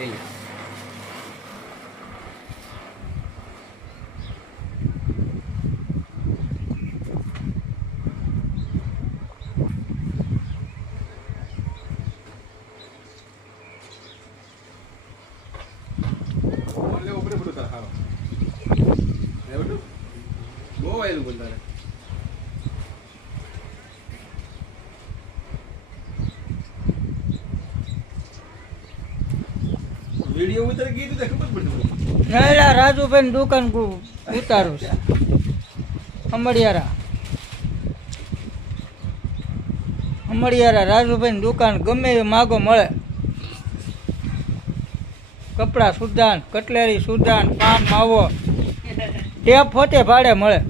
É isso. બધું તારે હારો હે બધું બહુ આવેલું બોલ તારે વીડિયો ઉતરી ગઈ તો ખબર પડતી નહેલા રાજુભાઈ દુકાન ઉતારું છે. અંબડિયારા અંબડિયારા રાજુભાઈ દુકાન ગમે એ માગો મળે. કપડા સુદાન કટલેરી સુદાન પાન માવો. ટેપ પોતે ભાડે મળે.